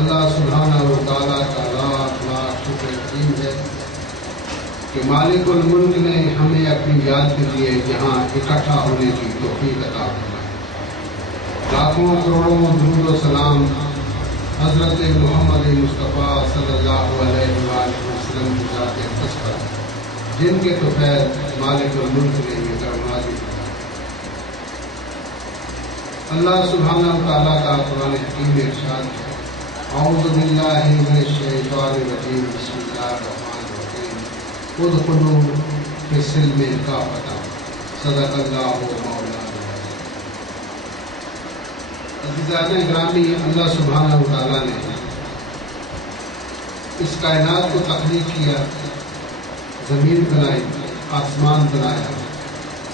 اللہ سبحانہ و تعالیٰ کا لاکھ لاکھ شکر عظیم ہے کہ مالک الملک نے ہمیں اپنی یاد کے لیے یہاں اکٹھا ہونے کی توفیق عطا فرمائی۔ لاکھوں کروڑوں درود و سلام حضرت محمد مصطفیٰ صلی اللہ علیہ وآلہ وسلم کی ذات اقدس پر، جن کے توفیل مالک الملک نے یہ نازل کی۔ اللہ سبحانہ و تعالیٰ کا قرآن حکیم میں ارشاد ہے، اعوذ باللہ من الشیطان الرجیم، بسم اللہ الرحمن الرحیم، ادخلوا فی السلم کافۃ، صدق اللہ مولانا۔ عزیزان گرامی، اللہ سبحانہ و تعالیٰ نے اس کائنات کو تخلیق کیا، زمین بنائی، آسمان بنایا،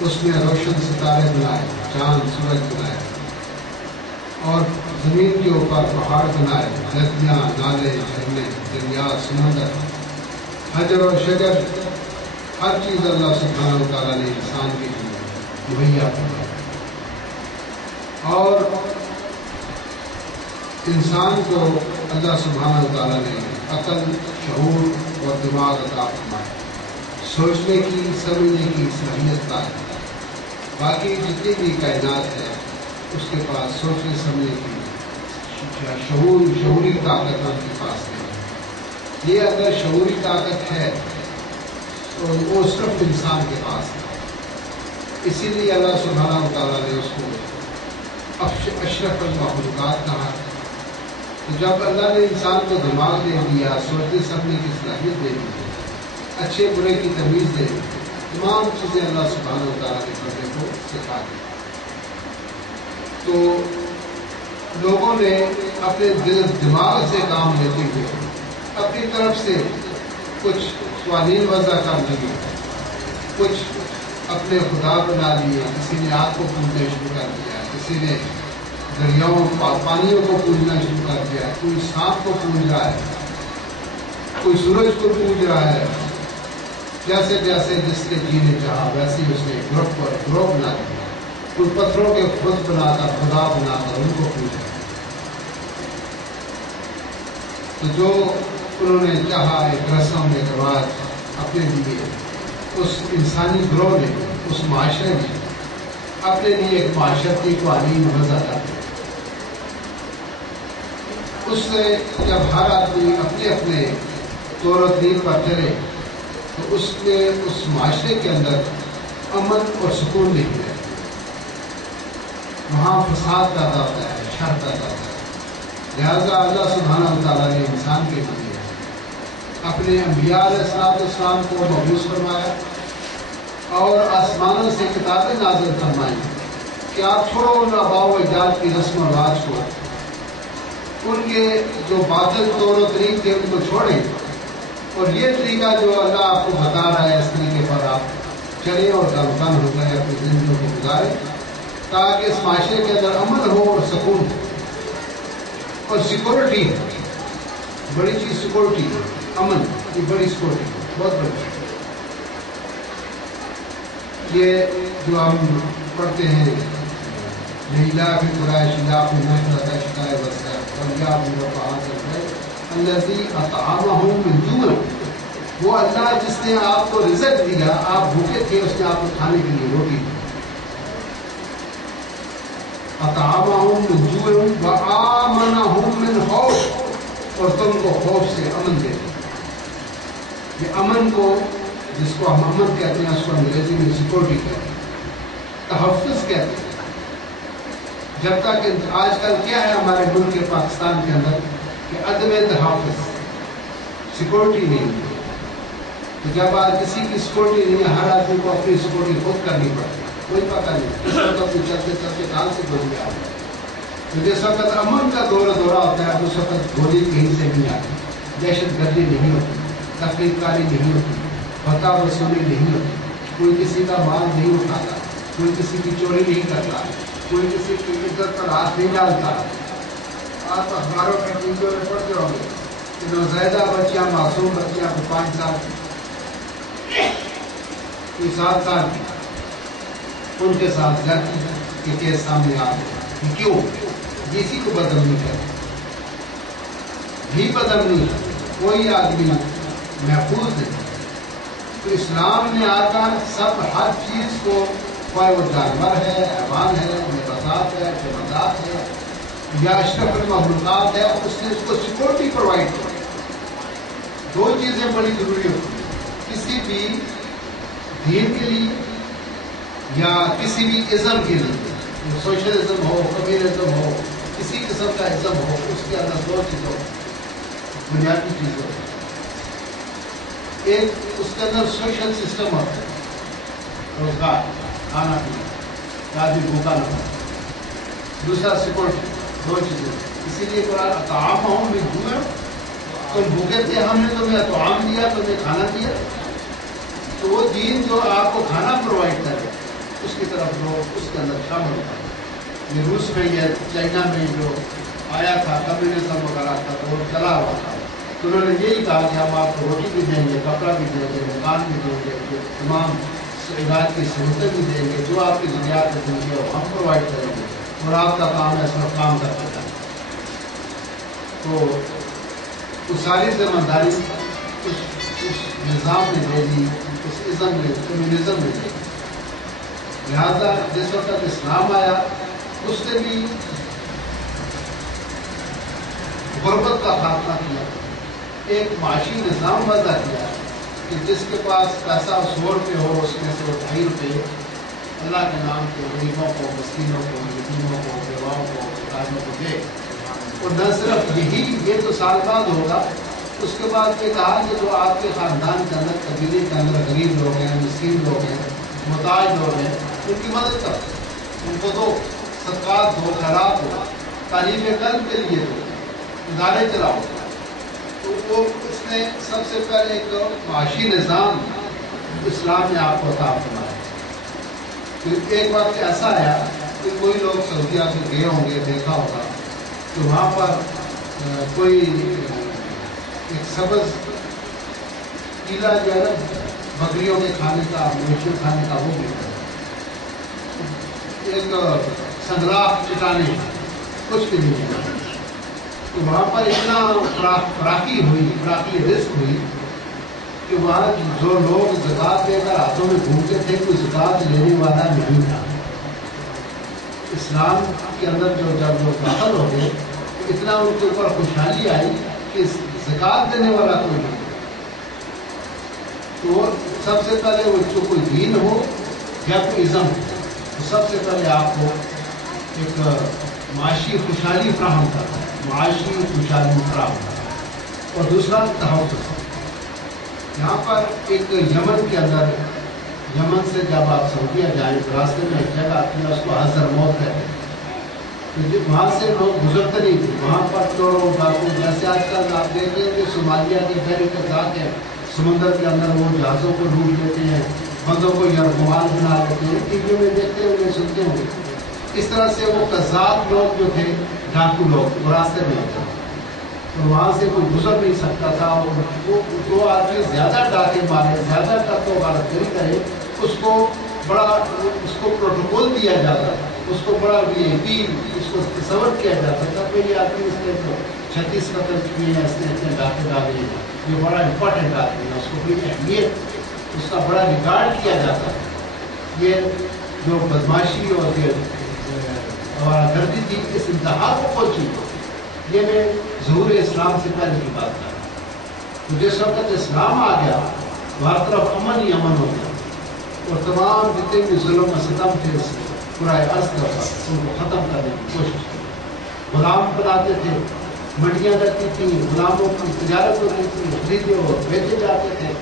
اس میں روشن ستارے بنائے، چاند سورج بنائے، اور زمین کے اوپر پہاڑ بنائے، ندیاں، نالے، جھرنے، دریا، سمندر، حجر و شجر، ہر چیز اللہ سبحانہ و تعالیٰ نے انسان کے لیے مہیا فرمائی۔ اور انسان کو اللہ سبحانہ و تعالیٰ نے عقل، شعور اور دماغ عطا فرمایا، سوچنے کی، سمجھنے کی صلاحیت کا ہے۔ باقی جتنی بھی کائنات ہے اس کے پاس سوچنے سمجھنے کی شعوری طاقت ان کے پاس نہیں۔ یہ اگر شعوری طاقت ہے تو وہ صرف انسان کے پاس ہے، اسی لیے اللہ سبحانہ و تعالیٰ نے اس کو اشرف المخلوقات کہا۔ تو جب اللہ نے انسان کو دماغ دے دیا، سوچنے سمجھنے کی صلاحیت دے دی، اچھے برے کی تمیز دے دی، تمام چیزیں اللہ سبحانہ و تعالیٰ نے بندے کو سکھا دی۔ تو لوگوں نے اپنے دل دماغ سے کام لیتے ہوئے اپنی طرف سے کچھ قوانین وضع کر دیے، کچھ اپنے خدا بنا لیے۔ کسی نے آگ کو پوجنا شروع کر دیا، کسی نے دریاؤں پانیوں کو پوجنا شروع کر دیا، کوئی سانپ کو پوج رہا ہے، کوئی سورج کو پوج رہا ہے۔ جیسے جیسے جس نے جی نے چاہا ویسے ہی اس نے گروہ بنا دیا، کوئی پتھروں کے خود بنا کر، خدا بنا کر ان کو پوجا۔ تو جو انہوں نے چاہا ایک رسم، ایک رواج اپنے لیے، اس انسانی گروہ نے، اس معاشرے نے اپنے لیے ایک معاشرتی قوانین وضع کر دی۔ اس سے جب ہر آدمی اپنے اپنے طور و طریق پر چلے تو اس میں اس معاشرے کے اندر امن اور سکون نہیں ہے، وہاں فساد پیدا ہوتا ہے، شر پیدا ہوتا ہے۔ لہذا اللہ سبحانہ و تعالیٰ نے انسان کے لیے اپنے انبیاء علیہ السلام کو مبعوث فرمایا اور آسمانوں سے کتابیں نازل فرمائیں کہ آپ چھوڑو ان آباء و اجداد کی رسم و رواج کو، ان کے جو باطل طور و طریق تھے ان کو چھوڑیں، اور یہ طریقہ جو اللہ آپ کو بتا رہا ہے اس طریقے پر آپ چلیں اور دم ہو کر اپنی زندگیوں کو گزاریں، تاکہ اس معاشرے کے اندر امن ہو اور سکون ہو اور سیکورٹی ہے۔ بڑی چیز سیکورٹی ہے، امن یہ بڑی سیکورٹی ہے، بہت بڑی چیز۔ یہ جو ہم پڑھتے ہیں لیلا بھی قرائش لاف محنت اشکائے وسع پنجاب الذی اطعمہم من جوع، وہ اللہ جس نے آپ کو رزق دیا، آپ بھوکے تھے، اس نے آپ کو کھانے کے لیے روٹی دی۔ اطعمہم من جوع وآمنہم من خوف، اور تم کو خوف سے امن دے دیا۔ یہ امن کو، جس کو ہم امن کہتے ہیں، اس کو انگریزی میں سیکورٹی کہتے ہیں، تحفظ کہتے ہیں۔ جب تک آج کل کیا ہے ہمارے ملک کے پاکستان کے اندر کہ عدم تحفظ، سیکورٹی نہیں ہے۔ تو جب آج کسی کی سیکورٹی نہیں ہے، ہر آدمی کو اپنی سیکورٹی خود کرنی پڑتی ہے، کوئی پتہ نہیں اس وقت اپنی چلتے چلتے کہاں سے گزر گیا۔ تو جس وقت امن کا دورہ ہوتا ہے اس وقت گولی کہیں سے نہیں آتی، دہشت گردی نہیں ہوتی، تفریق کاری نہیں ہوتی، بتا وصولی نہیں ہوتی، کوئی کسی کا مال نہیں اٹھاتا، کوئی کسی کی چوری نہیں کرتا، کوئی کسی کی عزت پر ہاتھ نہیں ڈالتا۔ آپ اخباروں میں ٹیویوں میں پڑھتے ہوں گے کہ نوزائیدہ بچیاں، معصوم بچیاں کو 5 سال کوئی 7 سال کی، ان کے ساتھ زیادتی کے کیس سامنے آ گئے۔ کیوں؟ اسی کو بدلنی چاہیے۔ بھی بدل نہیں ہے، کوئی آدمی محفوظ نہیں۔ تو اسلام نے آ کر سب ہر چیز کو، کوئی وہ جانور ہے، حیوان ہے، نباتات ہے، جمادات ہے یا اشرف المخلوقات ہے، اس نے اس کو سیکورٹی پرووائڈ کی۔ دو چیزیں بڑی ضروری ہوتی ہیں کسی بھی دین کے لیے یا کسی بھی ازم کے لیے، سوشلزم ہو، کمیونزم ہو، کسی قسم کا ازم ہو، اس کے اندر دو چیزوں بنیادی چیزیں ہوتی ہیں۔ ایک اس کے اندر سوشل سسٹم ہوتا ہے، روزگار، کھانا پینا، آدمی بھوکا نہ ہو۔ دوسرا سیکورٹی، دو چیزیں۔ اسی لیے قرآن طعام ہوں میں جوئیں، تم بھوکے تھے، ہم نے تمہیں طعام دیا، تمہیں کھانا دیا۔ تو وہ دین جو آپ کو کھانا پرووائڈ کرے اس کی طرف لوگ اس کے اندر شامل ہوتا ہے۔ یہ روس میں یا چائنا میں جو آیا تھا کمیونزم وغیرہ کا دور چلا ہوا تھا، تو انہوں نے یہی کہا کہ ہم آپ کو روٹی بھی دیں گے، کپڑا بھی دیں گے، مکان بھی دیں گے، تمام علاج کی سہولتیں بھی دیں گے، جو آپ کی ضروریات دیں گے وہ ہم پرووائڈ کریں گے، اور آپ کا کام ہے صرف کام کرتے جائیں۔ تو وہ ساری ذمہ داری اس نظام نے دے دی، اس ازم نے، کمیونزم نے دے دی۔ لہٰذا جس وقت اسلام آیا اس نے بھی غربت کا خاتمہ کیا، ایک معاشی نظام وضع کیا کہ جس کے پاس پیسہ 100 روپے ہو اس میں سے 2.5 روپے اللہ کے نام کے غریبوں کو، مسکینوں کو، یتیموں کو، بیواؤں کو، محتاجوں کو دے۔ اور نہ صرف یہی، یہ تو سال بعد ہوگا، اس کے بعد یہ کہا کہ جو آپ کے خاندان کے اندر، قبیلے کے اندر غریب لوگ ہیں، مسکین لوگ ہیں، محتاج لوگ ہیں، ان کی مدد کرو، ان کو دو، صدقات دو، خیرات دو، تعلیم قلب کے لیے دو، ادارے چلاؤ۔ تو وہ اس نے سب سے پہلے ایک معاشی نظام اسلام نے آپ کو عطا فرمایا۔ پھر ایک وقت ایسا آیا کہ کوئی لوگ سعودیہ سے گئے ہوں گے، دیکھا ہوگا کہ وہاں پر کوئی ایک سبز قلعہ جو ہے نا بکریوں کے کھانے کا، مویشیوں کھانے کا، وہ بھی ایک سنگلاخ چٹانے کچھ بھی نہیں۔ تو وہاں پر اتنا فراخی رزق ہوئی کہ وہاں جو لوگ زکوٰۃ لے کر ہاتھوں میں گھومتے تھے، کوئی زکوٰۃ لینے والا نہیں تھا۔ اسلام کے اندر جب لوگ داخل ہو گئے تو اتنا ان کے اوپر خوشحالی آئی کہ زکوٰۃ دینے والا کوئی نہیں۔ تو سب سے پہلے وہ جو کوئی دین ہو یا کوئی ازم ہو، تو سب سے پہلے آپ کو ایک معاشی خوشحالی فراہم کرتا ہے، معاشی خوشحالی فراہم کرتا ہے۔ اور دوسرا تحفظ۔ یہاں پر ایک یمن کے اندر، یمن سے جب آپ سعودیہ جائیں تو راستے میں ایک جگہ آتی ہے، اس کو حضر موت کہتے ہیں۔ تو وہاں سے لوگ گزرتے نہیں تھے، وہاں پر چوروں ڈاکو، جیسے آج کل آپ دیکھ رہے ہیں کہ صومالیہ کے گہرے کے جا کے سمندر کے اندر وہ جہازوں کو لوٹ لیتے ہیں، بندوں کو یرغمال بنا لیتے ہیں، ٹی وی میں دیکھتے ہوئے سنتے ہوئے۔ اس طرح سے وہ قذاب لوگ جو تھے، ڈاکو لوگ، وہ راستے میں ہوتے ہیں، تو وہاں سے کوئی گزر نہیں سکتا تھا۔ وہ جو آدمی زیادہ ڈاکے مارے، زیادہ ٹکو غارت گری کرے، اس کو پروٹوکول دیا جاتا تھا، اس کو بڑا VIP اس کو تصور کیا جاتا تھا کہ یہ آدمی اس نے 36 قتل کیے ہیں، اس نے اتنے ڈاکے ڈالے ہیں، یہ بڑا امپورٹنٹ آدمی ہے، اس کو بڑی اہمیت، اس کا بڑا ریگارڈ کیا جاتا ہے۔ یہ جو بدماشی اور گردی تھی اس انتہا کو پہنچی۔ یہ میں ظہور اسلام سے پہلے کی بات کر رہا ہوں۔ تو جس وقت اسلام آ گیا تو ہر طرف امن ہی امن ہو گیا، اور تمام جتنے بھی ظلم و ستم تھے اس پورا عرض پر ان کو ختم کرنے کی کوشش کی۔ غلام بناتے تھے، منڈیاں لگتی تھیں، غلاموں کی تجارت ہوتی تھی، خریدے اور بیچے جاتے تھے۔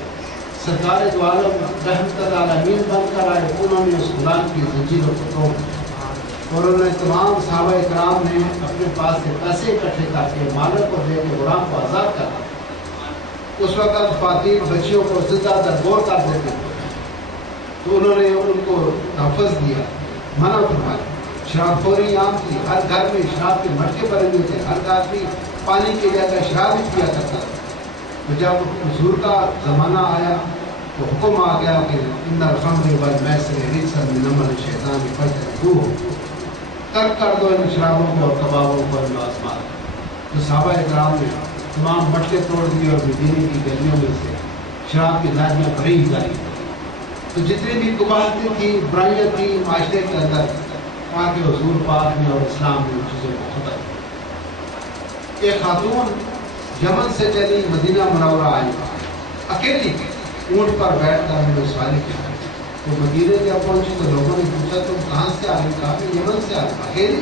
سرکار دو عالم رحمت العالمین بن کر آئے، انہوں نے اس غلام کی زنجیروں کو توڑ دیا، اور انہوں نے تمام صحابہ کرام نے اپنے پاس سے پیسے اکٹھے کر کے مالک کو دے کے غلام کو آزاد کر دیا۔ اس وقت خواتین بچیوں کو زندہ درگور کر دیتے تھے، تو انہوں نے ان کو تحفظ دیا، منع فرمایا۔ شراب خوری عام تھی، ہر گھر میں شراب کے مٹکے بنے ہوئے تھے، ہر آدمی پانی کی جگہ شراب ہی پیا کرتا تھا۔ تو جب حضور کا زمانہ آیا تو حکم آ گیا کہ ان الخمر والمیسر رجس من عمل الشیطان فاجتنبوہ، ترک کر دو ان شرابوں کو اور کبابوں کو اور لوازمات۔ تو صحابہ کرام نے تمام مٹکے توڑ دیے اور مدینے کی گلیوں میں سے شراب کی نالیاں بھری ہی جاری. تو جتنی بھی قباحتیں تھیں، برائیاں تھیں معاشرے کے اندر، وہاں کے حضور پاک نے اور اسلام نے ان چیزوں کو ختم کیا. ایک خاتون یمن سے چلی مدینہ منورہ آئی، اکیلی اونٹ پر بیٹھ کر انہوں نے سواری کی. تو مدینے جب پہنچی تو لوگوں نے پوچھا تم کہاں سے آ رہی؟ کہا کہ یمن سے آ رہی. اکیلی؟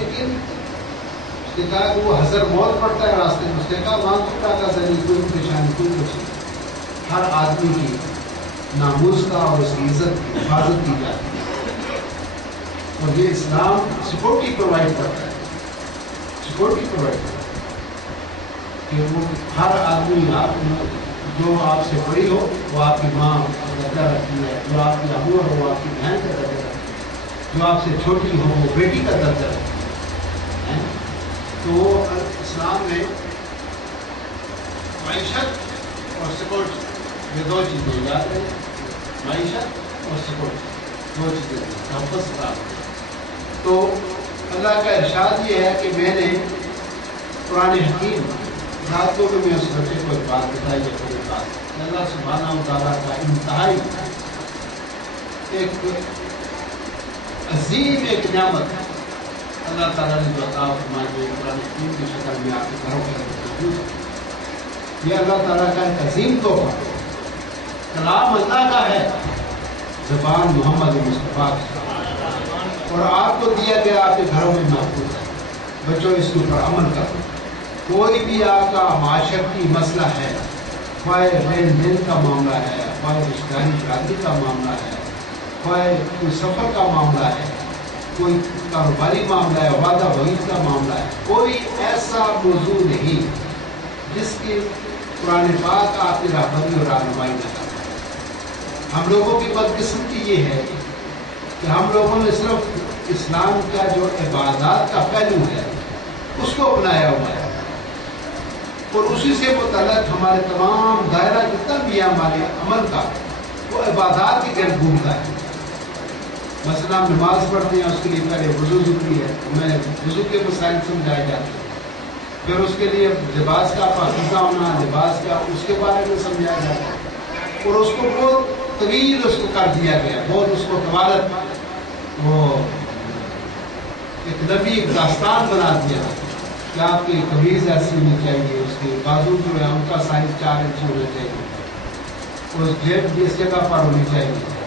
اکیلی. اس نے کہا کہ وہ حضر موت پڑتا ہے راستے میں. اس نے کہا وہاں تو کیا کا ذریعہ کوئی پریشانی کوئی کچھ نہیں. ہر آدمی کی ناموس کا اور اس کی عزت کی حفاظت کی جاتی ہے، اور یہ اسلام سیکورٹی پرووائڈ کرتا ہے. سیکورٹی پرووائڈ کرتا ہے کہ وہ ہر آدمی جو آپ سے بڑی ہو وہ آپ کی ماں کا درجہ رکھتی ہے، جو آپ کی ابو ہو وہ آپ کی بہن کا درجہ رکھتی ہے، جو آپ سے چھوٹی ہو وہ بیٹی کا درجہ رکھتی ہے. تو اسلام میں معیشت اور سیکورٹی یہ دو چیزیں یاد رہیں. معیشت اور سیکورٹی دو چیزیں تحفظ پراپت. تو اللہ کا ارشاد یہ ہے کہ میں نے قرآن حکیم راتوں میں اس بچے کو ایک بات بتائی ہے. کوئی بات اللہ سبحانہ و تعالیٰ کا انتہائی ایک عظیم ایک نعمت اللہ تعالیٰ نے جو عطا فرمائی ہے قرآن حکیم کی شکل میں آپ کے گھروں کے اندر موجود ہے. یہ اللہ تعالیٰ کا ایک عظیم تحفہ، کلام اللہ کا ہے، زبان محمد مصطفیٰ کی، اور آپ کو دیا گیا آپ کے گھروں میں محفوظ ہے. بچوں اس کے اوپر عمل کرو. کوئی بھی آپ کا معاشرتی مسئلہ ہے، خواہ لین دین کا معاملہ ہے، خواہ رشتہ داری شادی کا معاملہ ہے، خواہ کوئی سفر کا معاملہ ہے، کوئی کاروباری معاملہ ہے، وعدہ وعید کا معاملہ ہے، کوئی ایسا موضوع نہیں جس کی قرآن پاک آپ کی رہبری اور رہنمائی نہ کرتا. ہم لوگوں کی بدقسمتی یہ ہے کہ ہم لوگوں نے صرف اسلام کا جو عبادات کا پہلو ہے اس کو اپنایا ہوا ہے، اور اسی سے متعلق ہمارے تمام دائرہ جتنا بھی ہے ہمارے عمل کا وہ عبادات کے گرد گھومتا ہے. مثلا ہم نماز پڑھتے ہیں، اس کے لیے پہلے وضو ضروری ہے، ہمیں وضو کے مسائل سمجھائے جاتے ہیں. پھر اس کے لیے لباس کا پاکیزہ ہونا، لباس کا اس کے بارے میں سمجھایا جاتا ہے، اور اس کو بہت طویل اس کو کر دیا گیا، بہت اس کو قوالت وہ ایک نبی ایک داستان بنا دیا کہ آپ کی قمیض ایسی ہونی چاہیے، اس کے بازو جو ہے ان کا سائز 4 انچ ہونا چاہیے، اس جیب بھی اس جگہ پر ہونی چاہیے.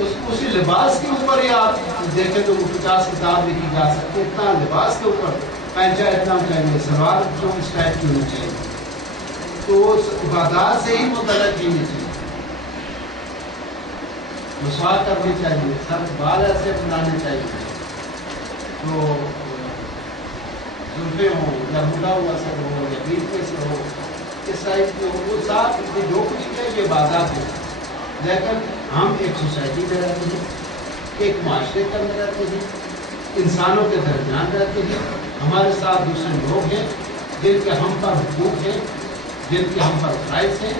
اسی لباس کے اوپر ہی آپ دیکھیں تو 50 کتاب لکھی جا سکتی ہے. اتنا لباس کے اوپر پینچا اتنا چاہیے، سلوار جو اس ٹائپ کی ہونی چاہیے. تو اس عبادات سے ہی متعلق ہونی چاہیے. مسواک کرنی چاہیے، سر بال ایسے بنانے چاہیے تو زلفے ہوں یا مڈا ہوا سر ہو یا بیچ سے ہو، اس ٹائپ کے وہ ساتھ جو کچھ ہے یہ عبادات ہے. لیکن ہم ایک سوسائٹی میں رہتے ہیں، ایک معاشرے کے اندر رہتے ہیں، انسانوں کے درمیان رہتے ہیں، ہمارے ساتھ دوسرے لوگ ہیں جن کے ہم پر حقوق ہیں، جن کے ہم پر فرائض ہیں.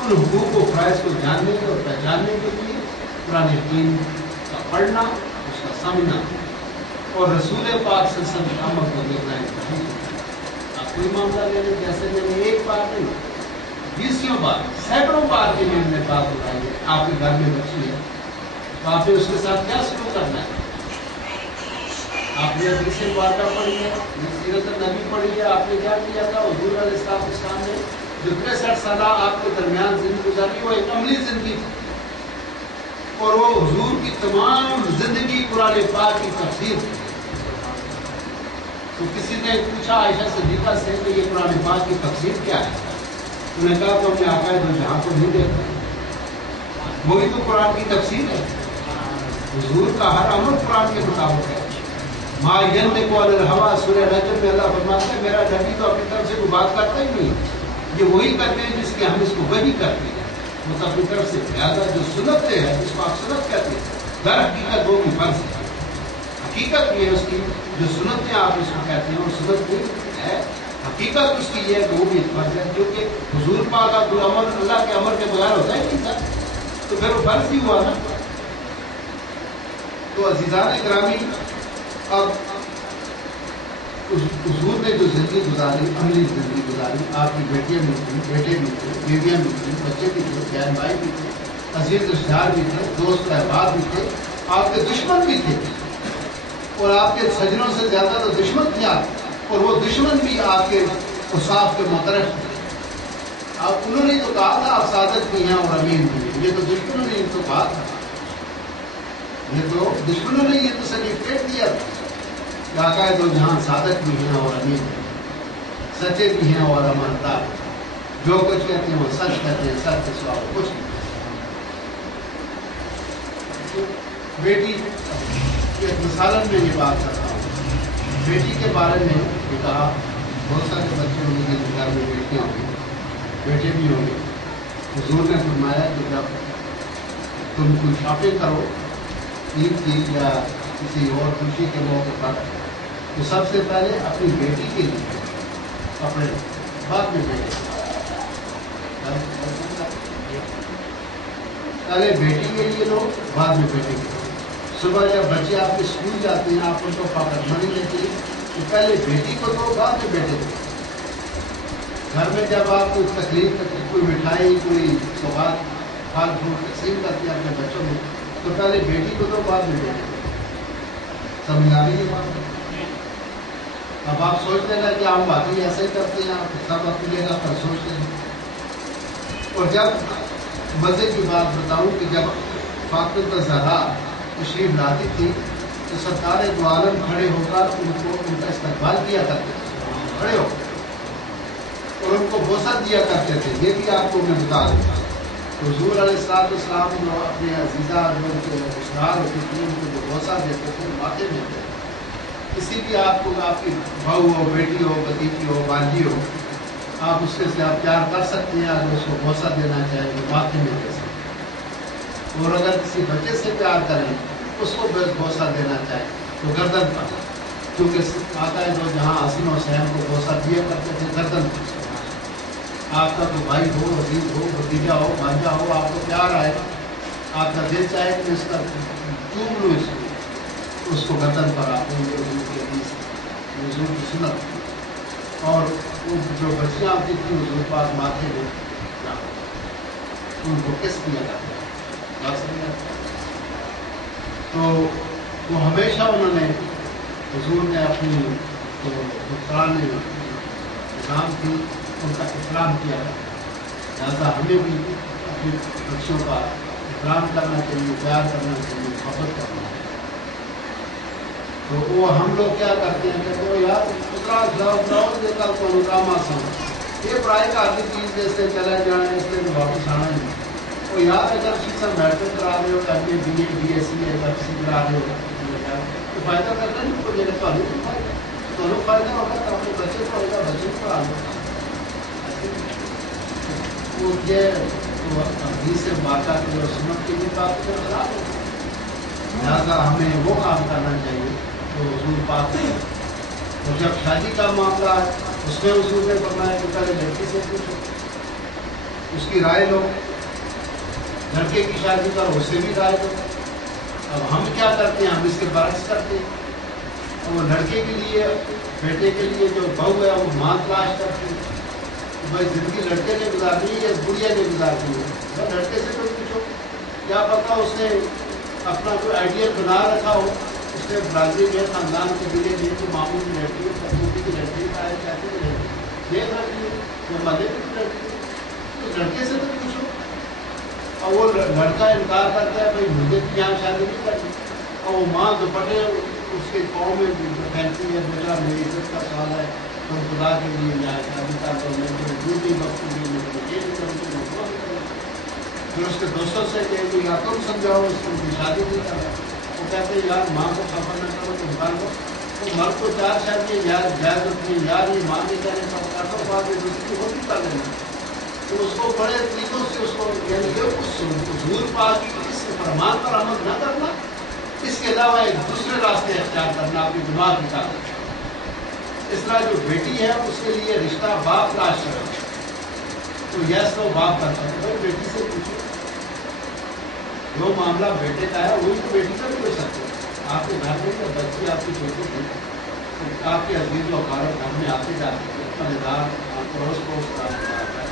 ان حقوق و فرائض کو جاننے اور پہچاننے کے لیے قرآن حکیم کا پڑھنا، اس کا سمجھنا اور رسول پاک صلی اللہ علیہ وسلم کے عمل کو دیکھنا ہے. آپ کوئی معاملہ لے لیں، جیسے میں نے ایک بار نہیں 20 بار سینکڑوں بار کے لیے میں نے بات اٹھائی ہے. آپ کے گھر میں بچی ہے تو آپ نے اس کے ساتھ کیا سلوک کرنا ہے؟ آپ نے حدیث مبارکہ پڑھی ہے، سیرت النبی پڑھی ہے، آپ نے کیا کیا تھا؟ حضور علیہ السلام نے جو 63 سالہ آپ کے درمیان زندگی گزاری وہ ایک عملی زندگی تھی، اور وہ حضور کی تمام زندگی قرآن پاک کی تفسیر تھی. تو کسی نے پوچھا عائشہ صدیقہ سے کہ یہ قرآن پاک کی تفسیر کیا ہے؟ انہوں نے کہا تو ہم نے آقا دو جہاں کو نہیں دیکھا، وہی تو قرآن کی تفسیر ہے. حضور کا ہر عمل قرآن کے مطابق ہے. ما ینطق عن الہویٰ سورہ نجم میں اللہ فرماتا ہے میرا نبی تو اپنی طرف سے کوئی بات کرتا ہی نہیں، یہ وہی کرتے ہیں جس کی ہم اس کو وحی کرتے ہیں. وہ تو اپنی طرف سے زیادہ جو سنت ہے اس کو آپ سنت کہتے ہیں، در حقیقت وہ بھی فرض ہے. حقیقت یہ ہے اس کی جو سنتیں آپ اس کو کہتے ہیں وہ سنت نہیں ہے، حقیقت اس کی یہ ہے کہ وہ بھی فرض ہے، کیونکہ حضور پاک کا کوئی عمل اللہ کے امر کے بغیر ہوتا ہی نہیں تھا، تو پھر وہ فرض ہی ہوا نا. تو عزیزان گرامی، اب اس حضور نے جو زندگی گزاری، عملی زندگی گزاری، آپ کی بیٹیاں بھی تھیں، بیٹے بھی تھے، بیویاں بھی تھیں، بچے بھی تھے، بہن بھائی بھی تھے، عزیز رشتے دار بھی تھے، دوست احباب بھی تھے، آپ کے دشمن بھی تھے، اور آپ کے سجنوں سے زیادہ تو دشمن تھے آپ، اور وہ دشمن بھی آپ کے اصحاب کے مترف تھے۔ آپ انہوں نے تو کہا تھا آپ صادق بھی ہیں اور امین بھی ہیں، یہ تو دشمنوں نے تو کہا تھا، یہ تو دشمنوں نے یہ تو سرٹیفکیٹ دیا تھا کہ آقائے دو جہاں صادق بھی ہیں اور امین بھی ہیں، سچے بھی ہیں اور امانتدار ہیں، جو کچھ کہتے ہیں وہ سچ کہتے ہیں، سچ کے سوا کچھ نہیں۔ بیٹی کے مثالن میں یہ بات کرتا ہوں، بیٹی کے بارے میں یہ کہا بہت سارے بچے ہوں گے جن گھر میں بیٹیاں ہوں گی، بیٹے بھی ہوں گے۔ حضور نے فرمایا کہ جب تم کوئی شاپنگ کرو عید کی یا کسی اور خوشی کے موقع پر، تو سب سے پہلے اپنی بیٹی کے لیے کپڑے، بعد میں بیٹے، پہلے بیٹی کے لیے لو، بعد میں بیٹے کے لیے۔ صبح جب بچے آپ کے اسکول جاتے ہیں، آپ ان کو پاکٹ منی دیتے ہیں کہ پہلے بیٹی کو دو، بعد میں بیٹے کو۔ گھر میں جب آپ کوئی تقریب کرتے، کوئی مٹھائی، کوئی سوغات، پھل فروٹ تقسیم کرتے ہیں اپنے بچوں میں، تو پہلے بیٹی کو دو، بعد میں بیٹے کو۔ سمجھ آ رہی ہے بات؟ اب آپ سوچتے ہیں کہ ہم باقی ایسے ہی کرتے ہیں، آپ سب اپنی جگہ پر سوچتے ہیں۔ اور جب مزے کی بات بتاؤں کہ جب فاطمہ الزہرا تشریف لاتی تھی تو سرکار دو عالم کھڑے ہو کر ان کا استقبال کیا کرتے تھے، کھڑے ہو اور ان کو بوسہ دیا کرتے تھے۔ یہ بھی آپ کو میں بتا دوں، حضور علیہ السلام جو اپنے عزیزہ جو رشتہار ہوتی تھی ان کو جو بوسہ دیتے تھے ماتھے میں دیتے تھے۔ کسی بھی آپ کو، آپ کی بہو ہو، بیٹی ہو، بتیجی ہو، بانجی ہو، آپ اس سے آپ پیار کر سکتے ہیں، اگر اس کو بوسہ دینا چاہیں تو ماتھے میں دے سکتے ہیں، اور اگر کسی بچے سے پیار کریں اس کو بوسہ دینا چاہیں تو گردن پر، کیونکہ آقا دو جہاں حسن و حسین کو بوسہ دیا کرتے تھے گردن پر۔ آپ کا تو بھائی ہو، عزیز ہو، بھتیجا ہو، بھانجا ہو، آپ کو پیار آئے، آپ کا دل چاہے کہ اس کا چوم لوں اس کو گردن پر آپ دیں گے، حضور کی حدیث، حضور کی سنت۔ اور وہ جو بچیاں آتی تھیں حضور پاک ماتھے میں ان کو کس کیا جاتا ہے، بات سمجھ آتی ہے؟ تو وہ ہمیشہ انہوں نے، حضور نے اپنی جو دختران نظام تھی ان کا احترام کیا ہے، لہٰذا ہمیں بھی اپنی بچیوں کا احترام کرنا چاہیے، پیار کرنا چاہیے، محبت کرنا چاہیے۔ تو وہ ہم لوگ کیا کرتے ہیں کہ وہ یار اترا جاؤ یہ کل کو ڈرامہ سمجھ، یہ پڑھائی کا آدھی چیز جیسے چلا جانا ہے، اس لیے واپس آنا ہی نہیں۔ اور یار اگر کسی میٹرک کرا رہے ہو، M A B A B S C F C کرا رہے ہو تو فائدہ کرنا نہیں کو میرے تو فائدہ ہوگا تو اپنے بچے کو ہوگا، بچے کو پڑھا لو۔ وہ یہ حدیث سے باتیں اور سنت کی بھی بات کو خراب ہو، لہٰذا ہمیں وہ کام کرنا چاہیے تو حضور پاک ہے۔ اور جب شادی کا معاملہ ہے اس میں حضور نے فرمایا کہ پہلے لڑکی سے پوچھو، اس کی رائے لو، لڑکے کی شادی کرو اس سے بھی رائے دو۔ اب ہم کیا کرتے ہیں، ہم اس کے برعکس کرتے ہیں، اور وہ لڑکے کے لیے، بیٹے کے لیے جو بہو ہے وہ ماں تلاش کرتی ہے، بھائی زندگی لڑکے نے گزارنی ہے یا بڑھیا نے گزارنی ہے۔ لڑکے سے کوئی پوچھو، کیا پتا اس نے اپنا کوئی آئیڈیا بنا رکھا ہو، اس نے برازیل میں خاندان کے دلے میں جو معمولی لڑکی ہے، پرموٹی کی لڑکی ہے، چاہتے کی لڑکی دیکھ رکھی ہے یا مدے کی لڑکی ہے، تو لڑکے سے تو پوچھو۔ اور وہ لڑکا انکار کرتا ہے، بھائی مجھے تو یہاں شادی نہیں کرنی، اور وہ ماں دوپٹے اس کے پاؤں میں پھینکتی ہے، بیٹا میری عزت کا سوال ہے تو خدا کے لیے یہاں شادی کا تو میں تو ڈیوٹی وقت دی، میں تو یہ نہیں کروں گی، میں وہ نہیں کروں گی۔ پھر اس کے دوستوں سے کہیں گے یا تم سمجھاؤ اس کو شادی نہیں کرنا، وہ کہتے ہیں یار ماں کو خفا نہ کرو تم کر لو، تو مرد کو چار شادی یار جائز ہوتی ہے، یار یہ ماں نہیں کرنے کا کر دو، بعد میں دوسری ہوتی کر لینا۔ تو اس کو بڑے طریقوں سے اس کو یعنی یہ اس حضور پاک کی اس فرمان پر عمل نہ کرنا، اس کے علاوہ ایک دوسرے راستے اختیار کرنا اپنی دماغ کی طاقت۔ اس طرح جو بیٹی ہے اس کے لیے رشتہ باپ تلاش کرے تو یس تو باپ کرتا ہے، بھائی بیٹی سے پوچھو، جو معاملہ بیٹے کا ہے وہی تو بیٹی کا بھی ہو سکتا ہے۔ آپ کے گھر میں جو بچی آپ کی چھوٹی تھی آپ کے عزیز و اقارب گھر میں آتے جاتے تھے، پرے دار پڑوس کا ہے،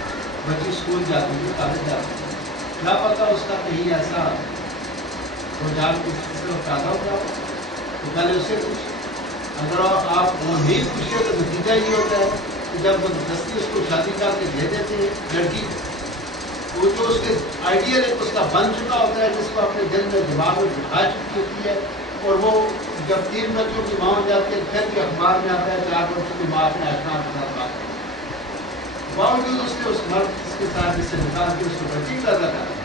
بچی اسکول جاتی تھی، کالج جاتی تھی، نہ پتہ اس کا کہیں ایسا رجحان کسی طرف پیدا ہو جاؤ تو پہلے اسے کچھ اگر آپ نہیں پوچھے تو نتیجہ یہ ہوتا ہے کہ جب زبردستی اس کو شادی کر کے دے دیتے ہیں لڑکی وہ جو اس کے آئیڈیل ایک اس کا بن چکا ہوتا ہے، جس کو اپنے دل میں دماغ میں بٹھا چکی ہوتی ہے، اور وہ جب 3 بچوں کی ماں ہو جاتی ہے پھر بھی اخبار میں آتا ہے 4 بچوں کی ماں اپنے اشنا کے ساتھ بات کرتی ہے، باوجود اس نے اس مرد اس کے ساتھ جس سے نکال کے اس کو بچی پیدا کر،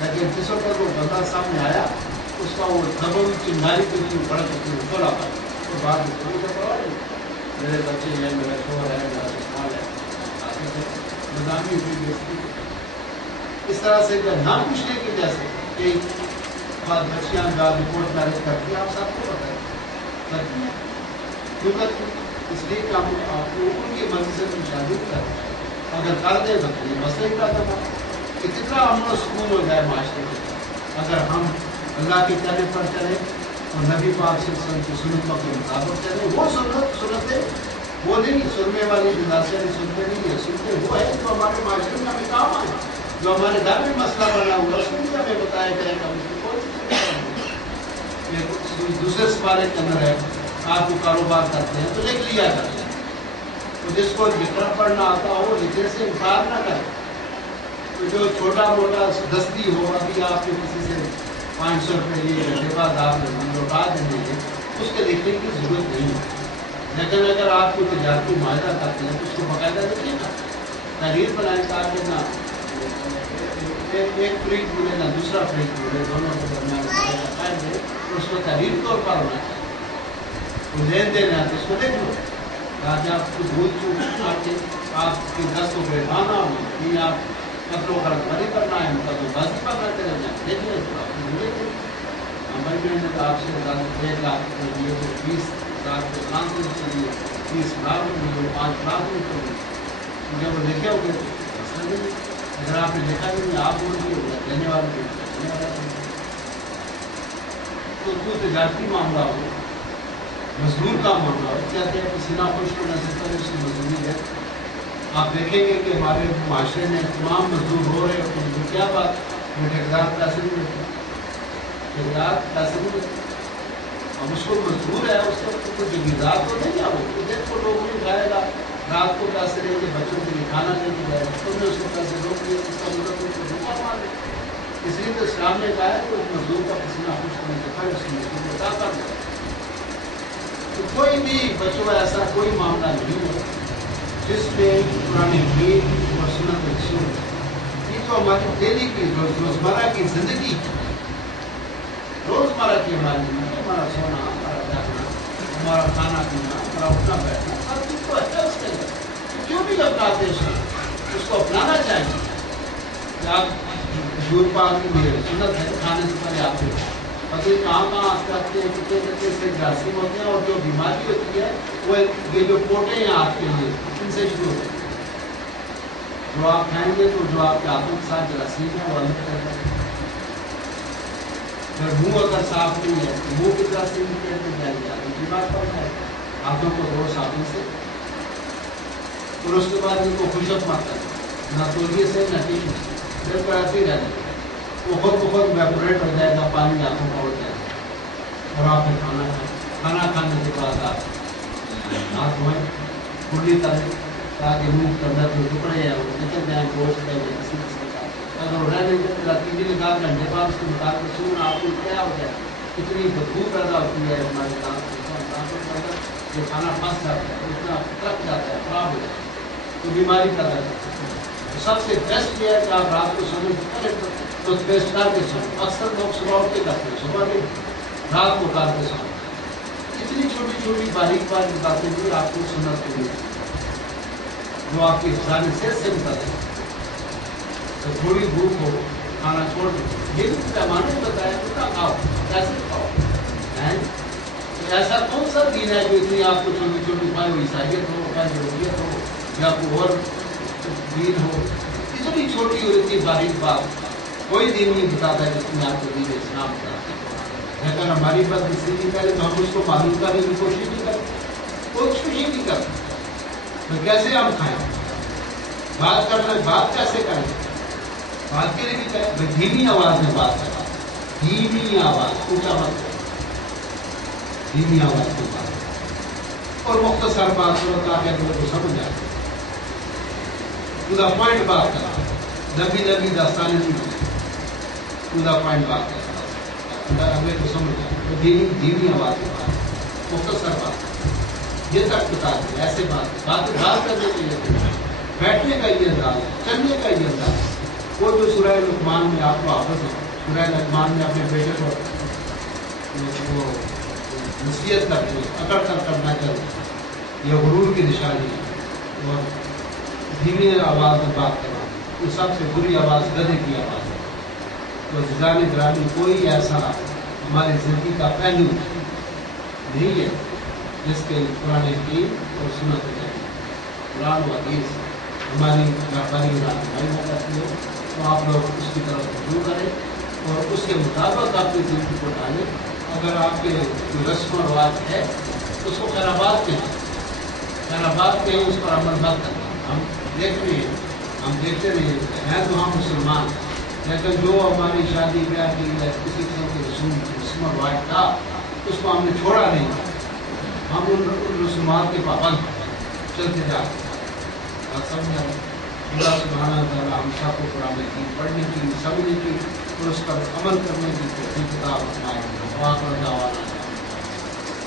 لیکن جس وقت وہ بندہ سامنے آیا اس کا وہ دبوں چنگاری کی تھی بڑا چکی کھولا پا تو بعد میں کوئی پڑا نہیں، میرے بچے ہیں، میرا شوہر ہے، میرا سسرال ہے، نظامی ہوئی اس طرح سے جب نہ پوچھنے کی وجہ سے کہ بعد بچیاں بعد رپورٹ میرج کرتی ہیں، آپ سب کو پتہ ہے کرتی ہیں، کیوں کرتی ہیں؟ اس لیے کہ ہم آپ کو ان کی مرضی سے کوئی شادی کرتے ہیں، اگر کر دیں تو یہ مسئلہ ہی پیدا ہوا کہ کتنا امن و سکون ہو جائے معاشرے میں اگر ہم اللہ کے کہنے پر چلیں اور نبی پاک صلی اللہ علیہ وسلم کی سنتوں کے مطابق چلیں، وہ سنتیں وہ نہیں سننے والی جناسیاں نہیں سنتے نہیں ہے، سنتے وہ ہے جو ہمارے معاشرے میں ہمیں کام آئے، جو ہمارے گھر میں مسئلہ بنا ہوا اس میں ہمیں بتایا جائے کہ ہم اس کو کوئی دوسرے سپارے کے اندر ہے، آپ کو کاروبار کرتے ہیں تو لکھ لیا کرتے ہیں، تو جس کو لکھنا پڑھنا آتا ہو لکھنے سے انکار نہ کرے، تو جو چھوٹا موٹا دستی ہو ابھی آپ کے کسی سے 500 روپئے لیے گھنٹے بعد آپ نے لوٹا دیں گے اس کے لکھنے کی ضرورت نہیں ہے، لیکن اگر آپ کو تجارتی معاہدہ کرتے ہیں تو اس کو باقاعدہ لکھیے گا، تحریر بنائیں تاکہ نہ ایک فریق ملے نہ دوسرا فریق ملے، دونوں کے درمیان قائم ہے، اس کو تحریر طور پر ہونا چاہیے، لین دین ہے تو اس کو دیکھ لو تاکہ آپ کو بھول چوک آپ کی دست و بیٹھانا ہو، نہیں آپ قتل و غرض بری کرنا ہے قتل و بازی پکڑ کرے جائیں، دیکھ لیں تو آپ کو بھولے تھے ہماری میں نے تو آپ سے 1 لاکھ کے لیے تو 20,000 کے ٹرانسفر کے لیے 30 لاکھ میں 5 لاکھ میں تو جب وہ لکھے ہو گئے تو نہیں، اگر آپ نے لکھا نہیں آپ بول کے دینے والے تو تجارتی معاملہ ہو، مزدور کا معاملہ ہو، کہتے ہیں کسی نہ خوش کو نصیب کرے اس کی مزدوری ہے، آپ دیکھیں گے کہ ہمارے معاشرے میں تمام مزدور ہو رہے ہیں تو کیا بات وہ ٹھیکیدار پیسے نہیں دیتے، ٹھیکیدار پیسے نہیں دیتے، اب اس کو مزدور ہے اس کو کوئی جگیردار تو نہیں ہے، وہ دیکھ کو لوگ نہیں کھائے گا، رات کو پیسے لے کے بچوں کے لیے کھانا لے کے جائے تو نے اس کو پیسے روک دیے، اس کا مطلب اس کو دھوکہ مار دے، اس لیے تو اسلام نے کہا ہے کہ اس مزدور کا پسینہ خوش کرنے سے پہلے اس کی مزدور کو ادا کر دے، تو کوئی بھی بچوں ایسا کوئی معاملہ نہیں ہے جس میں پرانی نیت اور سنت اچھی ہو، یہ تو ہماری ڈیلی کی روزمرہ کی زندگی روزمرہ کی ہماری زندگی، ہمارا سونا، ہمارا جاگنا، ہمارا کھانا پینا، ہمارا اٹھنا بیٹھنا ہر چیز تو ہے اس کے اندر، کیوں بھی اپناتے اس کو اپنانا چاہیے کہ آپ دودھ پاک کی سنت ہے کھانے سے پہلے آپ پتہ کہاں آتے ہیں کتنے کتنے سے جراثیم ہوتے ہیں، اور جو بیماری ہوتی ہے وہ یہ جو پوٹے ہیں آپ کے لیے ان سے شروع ہوتے ہیں، جو آپ کھائیں گے تو جو آپ کے ہاتھوں کے ساتھ جراثیم ہے وہ الگ کر جائیں گے، اگر منہ اگر صاف نہیں ہے تو منہ کی جراثیم کہتے جائیں گے آپ کی بات پڑ جائے گا، ہاتھوں کو دھو صابن سے، اور اس کے بعد ان کو خشک مت کریں نہ تولیے سے نہ ٹیشو سے، پھر کرتے ہی رہنے وہ خود بخود ویپوریٹ ہو جائے گا، پانی ہاتھوں کا اڑ جائے گا، اور آپ نے کھانا کھانے کے بعد آپ ہاتھ دھوئیں کھلی کریں تاکہ منہ کے اندر جو ٹکڑے ہیں وہ نکل جائیں، گوشت ہے یا کسی قسم کا، اگر وہ رہنے کے 3 گھنٹے بعد اس کے مطابق سون آپ کو کیا ہو جائے کتنی بدبو پیدا ہوتی ہے ہمارے دانتوں کے اندر، یہ کھانا پھنس جاتا ہے اتنا ترک جاتا ہے خراب ہو جاتا ہے تو بیماری پیدا کرتا ہے، سب سے بیسٹ یہ ہے کہ آپ رات کو سونے سے پہلے ٹوتھ پیسٹ کر کے سویں، اکثر لوگ صبح اٹھ کے کرتے ہیں، صبح بھی رات کو کر کے سویں، اتنی چھوٹی چھوٹی باریک باریک باتیں بھی آپ کو سنت کے لیے جو آپ کی افسانے صحت سے متعلق تو تھوڑی بھوک ہو کھانا چھوڑ دو، یہ بھی پیمانے بتایا کتنا کھاؤ کیسے کھاؤ، ایسا کون سا دین ہے جو اتنی آپ کو چھوٹی چھوٹی پائے عیسائیت ہو چاہے یہودیت ہو یا کوئی اور دین ہو، اتنی چھوٹی اور اتنی باریک بات کوئی دین نہیں بتاتا ہے جس میں آپ کو دین اسلام بتاتا ہے، لیکن ہماری بات اسی لیے پہلے تو ہم اس کو معلوم کرنے کی کوشش نہیں کرتے، کوئی خوشی نہیں کرتا تو کیسے ہم کھائیں؟ بات کرنا، بات کیسے کریں؟ بات کے لیے بھی کہیں دھیمی آواز میں بات کریں، دھیمی آواز، اونچا مت کریں، دھیمی آواز کی بات کریں اور مختصر بات کرو تاکہ اگلے کو سمجھ آئے. ٹو دا پوائنٹ بات کرنا، لمبی لمبی داستانیں نہیں ہوتی، ٹو دا پوائنٹ بات کرنا، اگلے کو سمجھ آئے. تو دھیمی آواز کی بات، مختصر بات، یہ تک بتا دیں. ایسے بات کرنے کے لیے بیٹھنے کا یہ انداز، چلنے کا یہ انداز. وہ جو سورہ لقمان میں آپ کو حافظ ہے، سورہ لقمان میں اپنے بیٹے کو وہ نصیحت کرتے ہیں، اکڑ کر کرنا چاہیے، یہ غرور کی نشانی ہے. اور دھیمی آواز میں بات کرنا، یہ سب سے بری آواز گدھے کی آواز ہے. تو عزیزان گرامی، کوئی ایسا ہماری زندگی کا پہلو نہیں ہے جس کے قرآن حکیم اور سنت ہے. قرآن و حدیث ہماری رہبری رہنمائی میں کرتی ہے، تو آپ لوگ اس کی طرف رجوع کریں اور اس کے مطابق اپنی زندگی کو ڈالیں. اگر آپ کے جو رسم و رواج ہے اس کو خرابات کے اس پر عمل مت کریں. ہم دیکھتے رہے ہیں تو ہم مسلمان، لیکن جو ہماری شادی بیاہ کی یا کسی قسم کے رسم و رواج تھا اس کو ہم نے چھوڑا نہیں. ہم ان رسومات کے پابند چلتے جاتے ہیں. اللہ سبحانہ و تعالیٰ ہم سب کو قرآن کی پڑھنے کی، سمجھنے کی اور اس پر عمل کرنے کی توفیق عطا فرمائے.